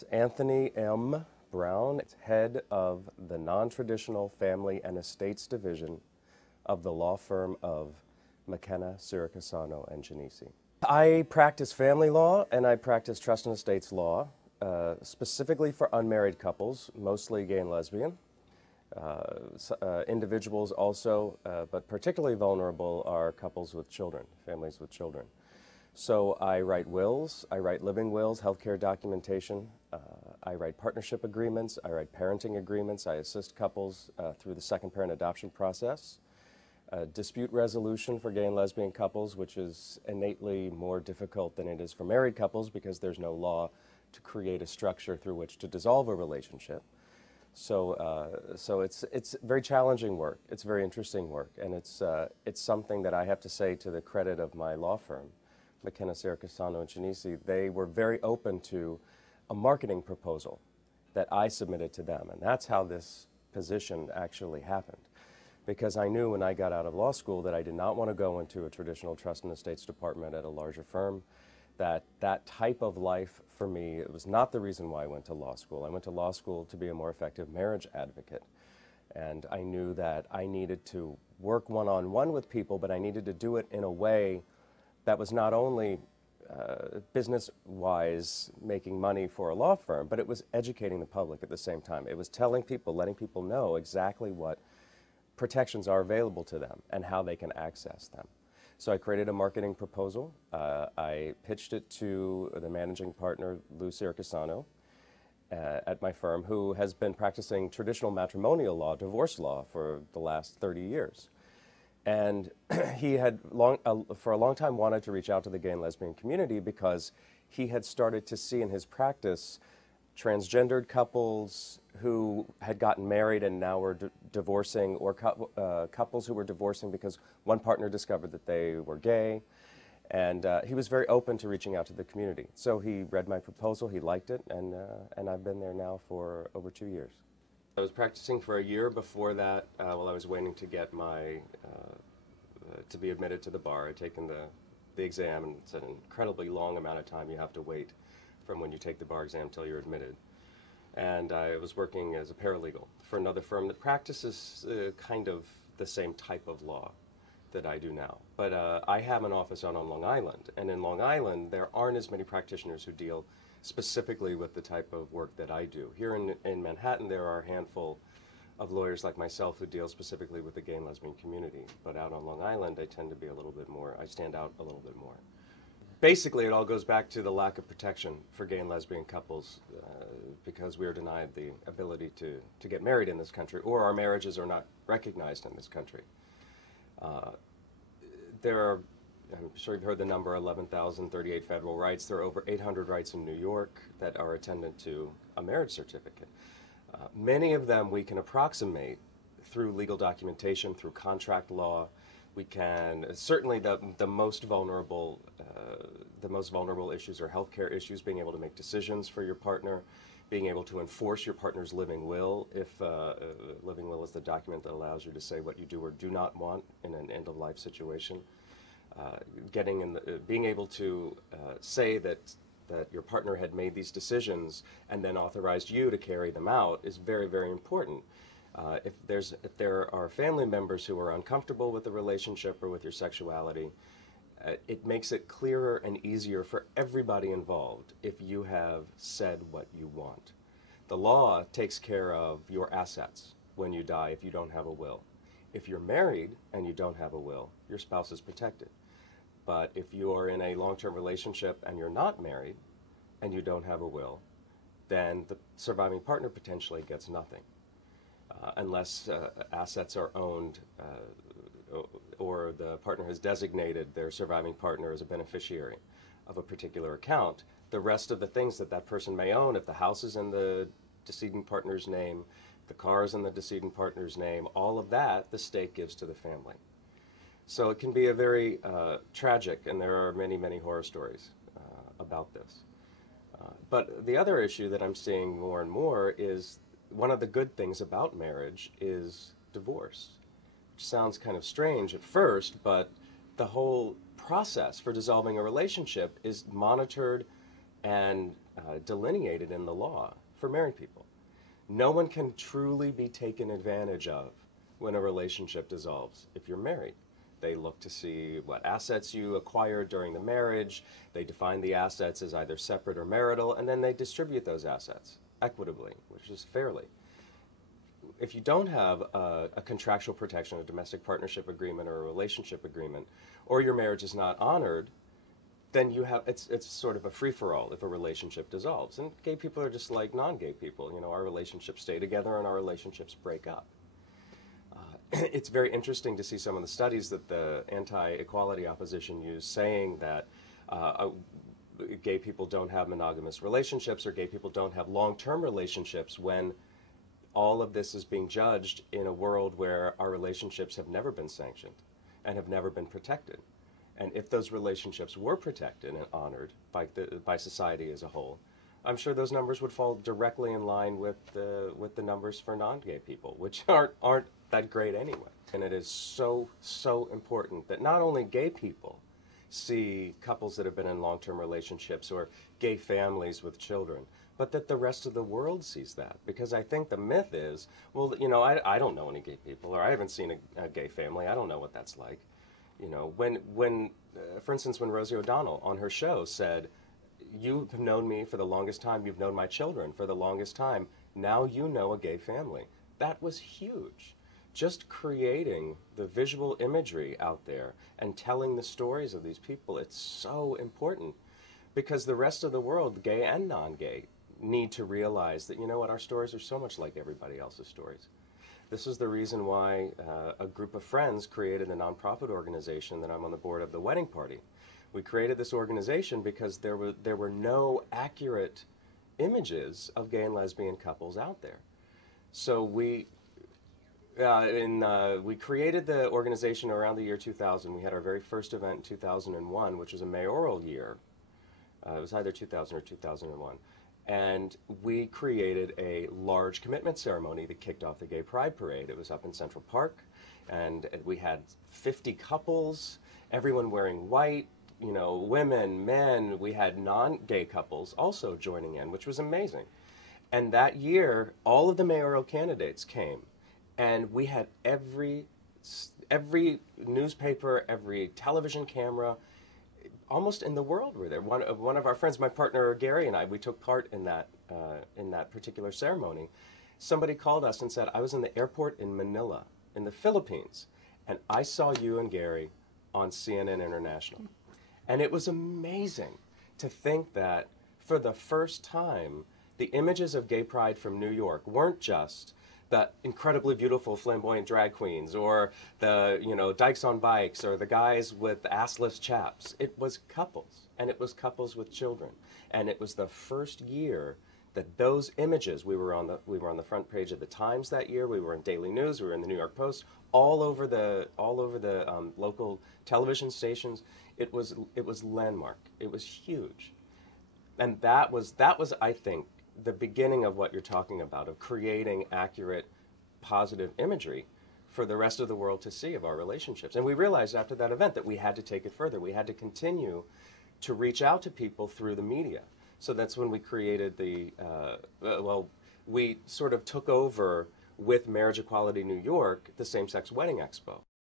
It's Anthony M. Brown, head of the Non-Traditional Family and Estates Division of the law firm of McKenna, Siricasano, and Genesi. I practice family law and I practice trust and estates law, specifically for unmarried couples, mostly gay and lesbian. Individuals also, but particularly vulnerable, are couples with children, families with children. So I write wills, I write living wills, healthcare documentation, I write partnership agreements, I write parenting agreements, I assist couples through the second parent adoption process. Dispute resolution for gay and lesbian couples, which is innately more difficult than it is for married couples because there's no law to create a structure through which to dissolve a relationship. So it's very challenging work. It's very interesting work, and it's something that I have to say to the credit of my law firm, McKenna, Siricasano, and Genesi. They were very open to a marketing proposal that I submitted to them, and that's how this position actually happened. Because I knew when I got out of law school that I did not want to go into a traditional trust and estates department at a larger firm, that type of life for me, it was not the reason why I went to law school. I went to law school to be a more effective marriage advocate. And I knew that I needed to work one-on-one with people, but I needed to do it in a way that was not only business-wise making money for a law firm, but it was educating the public at the same time. It was telling people, letting people know exactly what protections are available to them and how they can access them. So I created a marketing proposal. I pitched it to the managing partner, Lou Siricasano, at my firm, who has been practicing traditional matrimonial law, divorce law, for the last 30 years. And he had, for a long time, wanted to reach out to the gay and lesbian community because he had started to see in his practice transgendered couples who had gotten married and now were divorcing, or couples who were divorcing because one partner discovered that they were gay. And he was very open to reaching out to the community. So he read my proposal, he liked it, and I've been there now for over 2 years. I was practicing for a year before that while I was waiting to get my, to be admitted to the bar. I'd taken the exam, and it's an incredibly long amount of time you have to wait from when you take the bar exam till you're admitted. And I was working as a paralegal for another firm that practices kind of the same type of law that I do now. But I have an office out on Long Island, and in Long Island there aren't as many practitioners who deal specifically with the type of work that I do. Here in Manhattan there are a handful of lawyers like myself who deal specifically with the gay and lesbian community, but out on Long Island I tend to be a little bit more, I stand out a little bit more. Basically, it all goes back to the lack of protection for gay and lesbian couples because we are denied the ability to get married in this country, or our marriages are not recognized in this country. There are, I'm sure you've heard the number, 11,038 federal rights. There are over 800 rights in New York that are attendant to a marriage certificate. Many of them we can approximate through legal documentation, through contract law. We can, certainly the most vulnerable issues are healthcare issues, being able to make decisions for your partner, being able to enforce your partner's living will, if living will is the document that allows you to say what you do or do not want in an end-of-life situation. Being able to say that your partner had made these decisions and then authorized you to carry them out is very, very important. If there are family members who are uncomfortable with the relationship or with your sexuality, it makes it clearer and easier for everybody involved if you have said what you want. The law takes care of your assets when you die if you don't have a will. If you're married and you don't have a will, your spouse is protected. But if you are in a long-term relationship and you're not married and you don't have a will, then the surviving partner potentially gets nothing. Unless assets are owned or the partner has designated their surviving partner as a beneficiary of a particular account, the rest of the things that that person may own, if the house is in the decedent partner's name, the car is in the decedent partner's name, all of that the state gives to the family. So it can be a very tragic, and there are many, many horror stories about this. But the other issue that I'm seeing more and more is one of the good things about marriage is divorce, which sounds kind of strange at first, but the whole process for dissolving a relationship is monitored and delineated in the law for married people. No one can truly be taken advantage of when a relationship dissolves if you're married. They look to see what assets you acquired during the marriage. They define the assets as either separate or marital, and then they distribute those assets equitably, which is fairly. If you don't have a contractual protection, a domestic partnership agreement or a relationship agreement, or your marriage is not honored, then you have, it's sort of a free-for-all if a relationship dissolves. And gay people are just like non-gay people. You know, our relationships stay together and our relationships break up. It's very interesting to see some of the studies that the anti-equality opposition use saying that gay people don't have monogamous relationships or gay people don't have long-term relationships when all of this is being judged in a world where our relationships have never been sanctioned and have never been protected. And if those relationships were protected and honored by society as a whole, I'm sure those numbers would fall directly in line with the numbers for non-gay people, which aren't that great anyway. And it is so important that not only gay people see couples that have been in long-term relationships or gay families with children, but that the rest of the world sees that. Because I think the myth is, well, you know, I don't know any gay people, or I haven't seen a gay family, I don't know what that's like. You know, for instance, when Rosie O'Donnell on her show said, "You've known me for the longest time, you've known my children for the longest time, now you know a gay family." That was huge. Just creating the visual imagery out there and telling the stories of these people, it's so important. Because the rest of the world, gay and non-gay, need to realize that, you know what, our stories are so much like everybody else's stories. This is the reason why a group of friends created a nonprofit organization that I'm on the board of, the Wedding Party. We created this organization because there were no accurate images of gay and lesbian couples out there. So we created the organization around the year 2000. We had our very first event in 2001, which was a mayoral year. It was either 2000 or 2001. And we created a large commitment ceremony that kicked off the Gay Pride Parade. It was up in Central Park, and we had 50 couples, everyone wearing white, you know, women, men. We had non-gay couples also joining in, which was amazing. And that year, all of the mayoral candidates came, and we had every newspaper, every television camera, almost in the world were there. One of our friends, my partner Gary and I, we took part in that particular ceremony. Somebody called us and said, "I was in the airport in Manila, in the Philippines, and I saw you and Gary on CNN International." And it was amazing to think that for the first time, the images of gay pride from New York weren't just the incredibly beautiful flamboyant drag queens or the, you know, dykes on bikes or the guys with assless chaps. It was couples, and it was couples with children. And it was the first year that those images, we were on the front page of the Times that year, we were in Daily News, we were in the New York Post, all over the local television stations. It was landmark. It was huge. And that was I think the beginning of what you're talking about, of creating accurate, positive imagery for the rest of the world to see of our relationships. And we realized after that event that we had to take it further. We had to continue to reach out to people through the media. So that's when we created we sort of took over with Marriage Equality New York, the Same-Sex Wedding Expo.